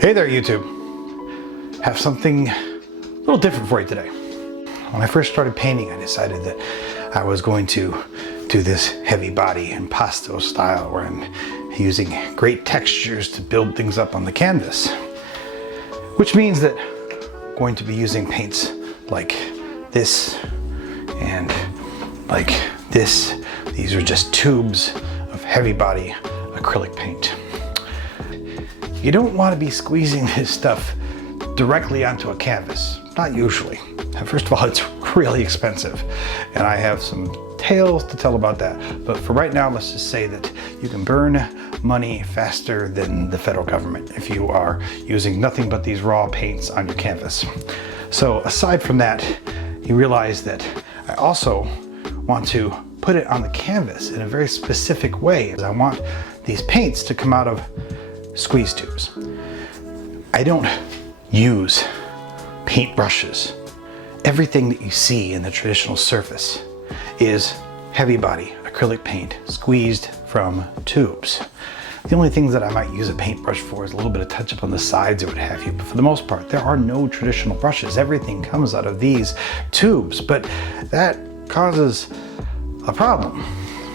Hey there, YouTube. Have something a little different for you today. When I first started painting, I decided that I was going to do this heavy body impasto style where I'm using great textures to build things up on the canvas. Which means that I'm going to be using paints like this and like this. These are just tubes of heavy body acrylic paint. You don't want to be squeezing this stuff directly onto a canvas, not usually. First of all, it's really expensive, and I have some tales to tell about that. But for right now, let's just say that you can burn money faster than the federal government if you are using nothing but these raw paints on your canvas. So aside from that, you realize that I also want to put it on the canvas in a very specific way. I want these paints to come out of squeeze tubes. I don't use paint brushes. Everything that you see in the traditional surface is heavy body acrylic paint squeezed from tubes. The only things that I might use a paintbrush for is a little bit of touch up on the sides or what have you, but for the most part, there are no traditional brushes. Everything comes out of these tubes, but that causes a problem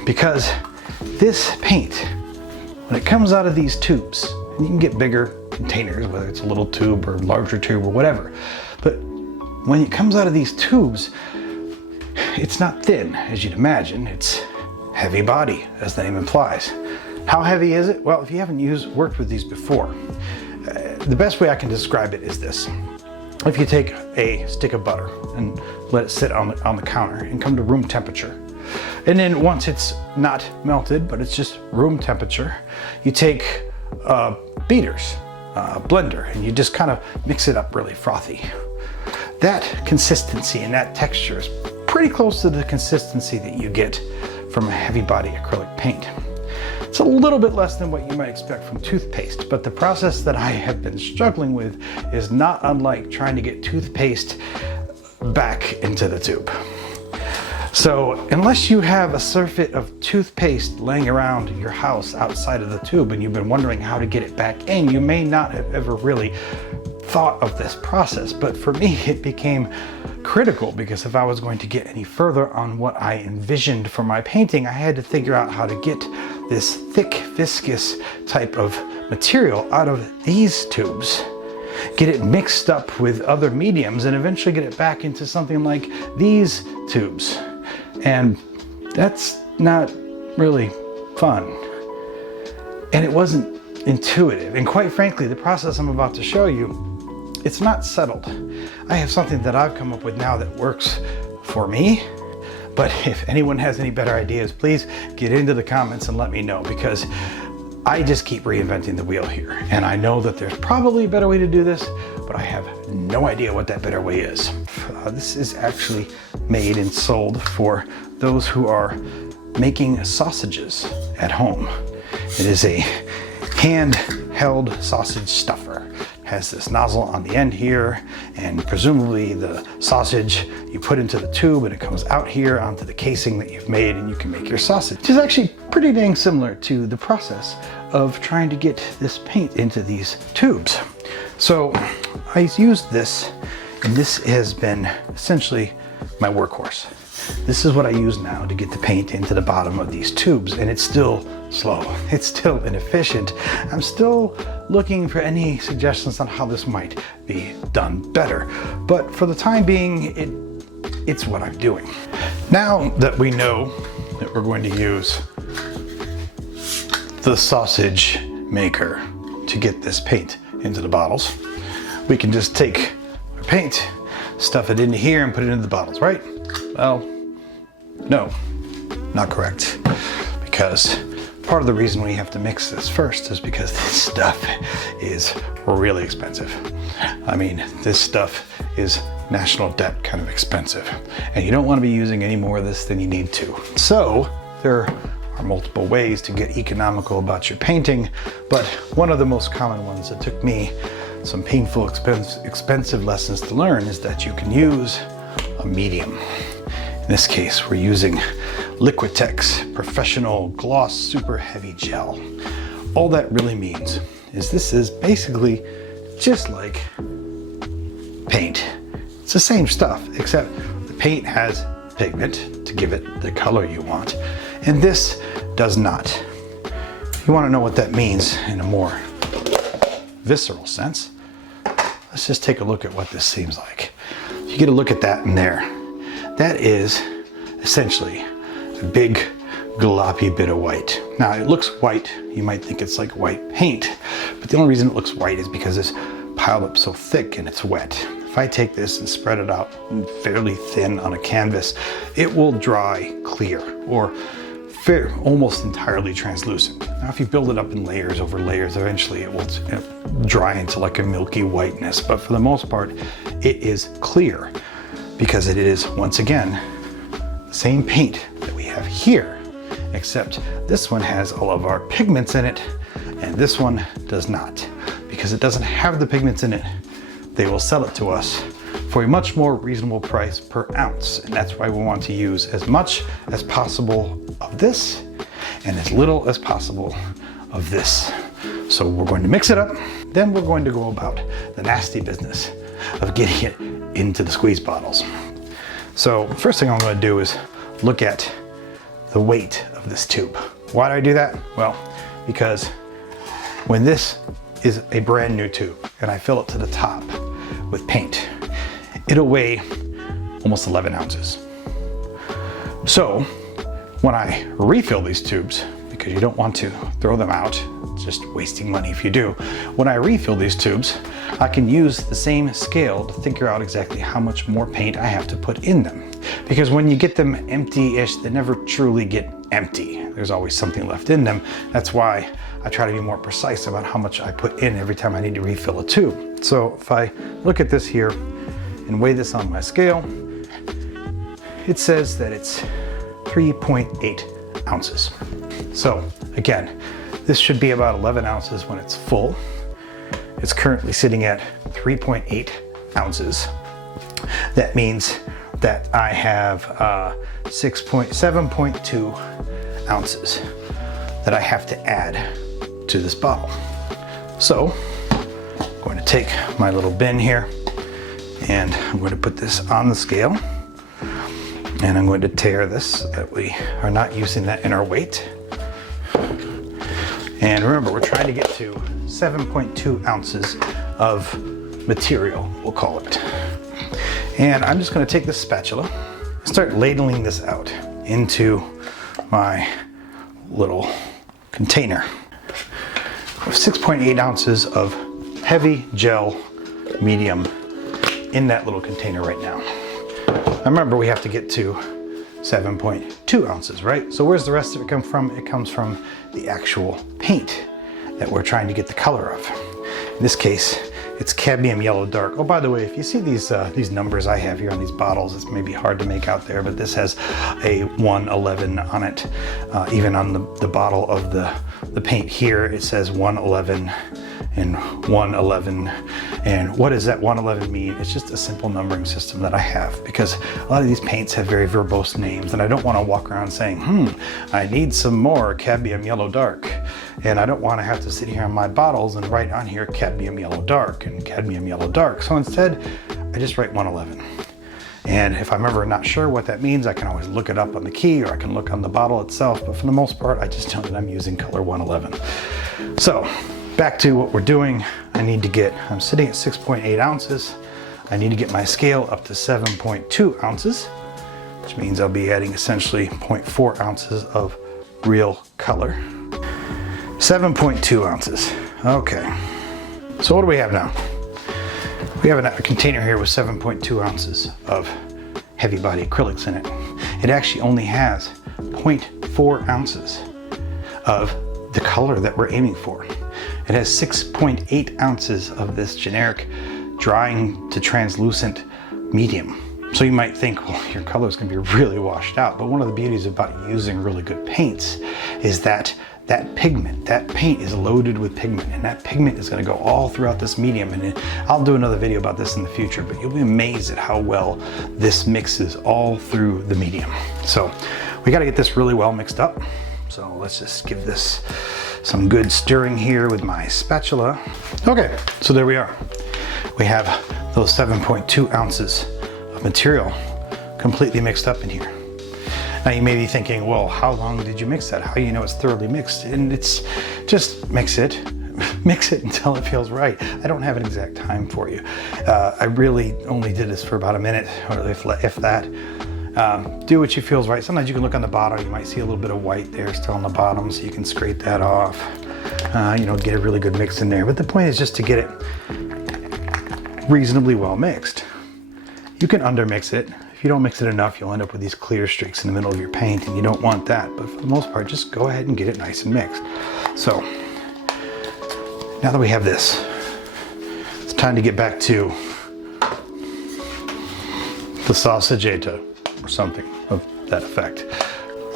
because this paint, when it comes out of these tubes, and you can get bigger containers, whether it's a little tube or larger tube or whatever, but when it comes out of these tubes, it's not thin, as you'd imagine. It's heavy body, as the name implies. How heavy is it? Well, if you haven't worked with these before, the best way I can describe it is this. If you take a stick of butter and let it sit on the counter and come to room temperature, and then once it's not melted, but it's just room temperature, you take beaters, blender, and you just kind of mix it up really frothy. That consistency and that texture is pretty close to the consistency that you get from a heavy body acrylic paint. It's a little bit less than what you might expect from toothpaste, but the process that I have been struggling with is not unlike trying to get toothpaste back into the tube. So unless you have a surfeit of toothpaste laying around your house outside of the tube and you've been wondering how to get it back in, you may not have ever really thought of this process. But for me, it became critical because if I was going to get any further on what I envisioned for my painting, I had to figure out how to get this thick, viscous type of material out of these tubes, get it mixed up with other mediums, and eventually get it back into something like these tubes. And that's not really fun. And it wasn't intuitive. And quite frankly, the process I'm about to show you, it's not settled. I have something that I've come up with now that works for me. But if anyone has any better ideas, please get into the comments and let me know, because I just keep reinventing the wheel here. And I know that there's probably a better way to do this, but I have no idea what that better way is. This is actually made and sold for those who are making sausages at home. It is a handheld sausage stuffer. It has this nozzle on the end here, and presumably the sausage you put into the tube and it comes out here onto the casing that you've made, and you can make your sausage. Which is actually pretty dang similar to the process of trying to get this paint into these tubes. So I used this, and this has been essentially my workhorse. This is what I use now to get the paint into the bottom of these tubes, and it's still slow. It's still inefficient. I'm still looking for any suggestions on how this might be done better. But for the time being, it's what I'm doing. Now that we know that we're going to use the sausage maker to get this paint into the bottles, we can just take our paint, stuff it into here, and put it into the bottles, right? Well, no, not correct. Because part of the reason we have to mix this first is because this stuff is really expensive. I mean, this stuff is national debt kind of expensive, and you don't want to be using any more of this than you need to. So there are multiple ways to get economical about your painting, but one of the most common ones that took me some painful, expensive lessons to learn is that you can use a medium. In this case, we're using Liquitex Professional Gloss Super Heavy Gel. All that really means is this is basically just like paint. It's the same stuff, except the paint has pigment to give it the color you want, and this does not. If you want to know what that means in a more visceral sense, let's just take a look at what this seems like. You get a look at that in there. That is essentially a big gloppy bit of white. Now it looks white, you might think it's like white paint, but the only reason it looks white is because it's piled up so thick and it's wet. If I take this and spread it out fairly thin on a canvas, it will dry clear or almost entirely translucent. Now if you build it up in layers over layers, eventually it will dry into like a milky whiteness, but for the most part it is clear because it is, once again, the same paint that we have here, except this one has all of our pigments in it and this one does not. Because it doesn't have the pigments in it, they will sell it to us for a much more reasonable price per ounce. And that's why we want to use as much as possible of this and as little as possible of this. So we're going to mix it up. Then we're going to go about the nasty business of getting it into the squeeze bottles. So first thing I'm going to do is look at the weight of this tube. Why do I do that? Well, because when this is a brand new tube and I fill it to the top with paint, it'll weigh almost 11 ounces. So when I refill these tubes, because you don't want to throw them out, it's just wasting money if you do. When I refill these tubes, I can use the same scale to figure out exactly how much more paint I have to put in them. Because when you get them empty-ish, they never truly get empty. There's always something left in them. That's why I try to be more precise about how much I put in every time I need to refill a tube. So if I look at this here and weigh this on my scale, it says that it's 3.8 ounces. So again, this should be about 11 ounces when it's full. It's currently sitting at 3.8 ounces. That means that I have 7.2 ounces that I have to add to this bottle. So I'm going to take my little bin here and I'm going to put this on the scale and I'm going to tare this so that we are not using that in our weight. And remember, we're trying to get to 7.2 ounces of material, we'll call it. And I'm just going to take this spatula and start ladling this out into my little container. We have 6.8 ounces of heavy gel medium in that little container right now. Now remember, we have to get to 7.2 ounces, right? So where's the rest of it come from? It comes from the actual paint that we're trying to get the color of. In this case, it's cadmium yellow dark. Oh, by the way, if you see these numbers I have here on these bottles, it's maybe hard to make out there, but this has a 111 on it. Even on the bottle of the paint here, it says 111 and 111. And what does that 111 mean? It's just a simple numbering system that I have, because a lot of these paints have very verbose names and I don't want to walk around saying, I need some more cadmium yellow dark. And I don't want to have to sit here on my bottles and write on here cadmium yellow dark and cadmium yellow dark. So instead, I just write 111. And if I'm ever not sure what that means, I can always look it up on the key or I can look on the bottle itself. But for the most part, I just know that I'm using color 111. So back to what we're doing. I'm sitting at 6.8 ounces. I need to get my scale up to 7.2 ounces, which means I'll be adding essentially 0.4 ounces of real color. 7.2 ounces. Okay. So what do we have now? We have a container here with 7.2 ounces of heavy body acrylics in it. It actually only has 0.4 ounces of the color that we're aiming for. It has 6.8 ounces of this generic drying to translucent medium. So you might think, well, your color is going to be really washed out. But one of the beauties about using really good paints is that pigment, that paint is loaded with pigment, and that pigment is going to go all throughout this medium. And I'll do another video about this in the future, but you'll be amazed at how well this mixes all through the medium. So we got to get this really well mixed up. So let's just give this some good stirring here with my spatula. Okay, so there we are. we have those 7.2 ounces of material completely mixed up in here. Now you may be thinking, well, how long did you mix that? How do you know it's thoroughly mixed? And it's just mix it until it feels right. I don't have an exact time for you. I really only did this for about a minute, or if that. Do what you feels right. Sometimes you can look on the bottom, you might see a little bit of white there still on the bottom, so you can scrape that off. Get a really good mix in there. But the point is just to get it reasonably well mixed. You can undermix it. If you don't mix it enough, you'll end up with these clear streaks in the middle of your paint, and you don't want that. But for the most part, just go ahead and get it nice and mixed. So now that we have this, it's time to get back to the sausagetta or something of that effect.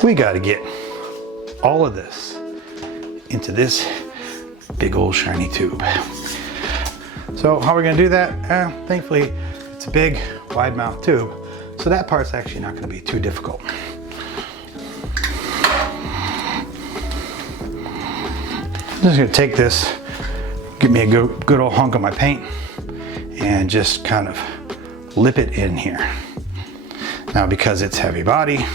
We got to get all of this into this big old shiny tube. So how are we going to do that? Thankfully, it's a big, wide mouth tube, so that part's actually not going to be too difficult. I'm just going to take this, give me a good old hunk of my paint, and just kind of lip it in here. Now, because it's heavy body,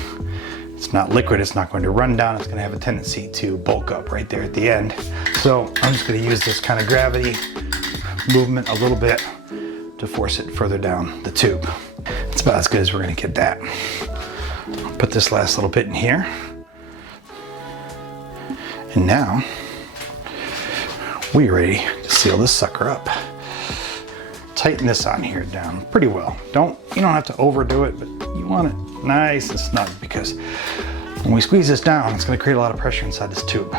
it's not liquid, it's not going to run down, it's going to have a tendency to bulk up right there at the end. So I'm just going to use this kind of gravity movement a little bit to force it further down the tube. It's about as good as we're going to get that. Put this last little bit in here. And now we're ready to seal this sucker up. Tighten this on here down pretty well. You don't have to overdo it, but you want it nice and snug, because when we squeeze this down, it's going to create a lot of pressure inside this tube.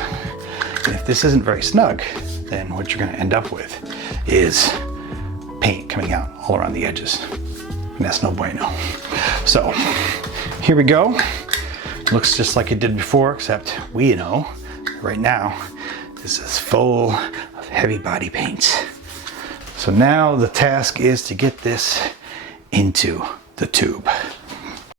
And if this isn't very snug, then what you're going to end up with is paint coming out all around the edges. And that's no bueno. So here we go. Looks just like it did before, except we know right now this is full of heavy body paints. So now the task is to get this into the tube.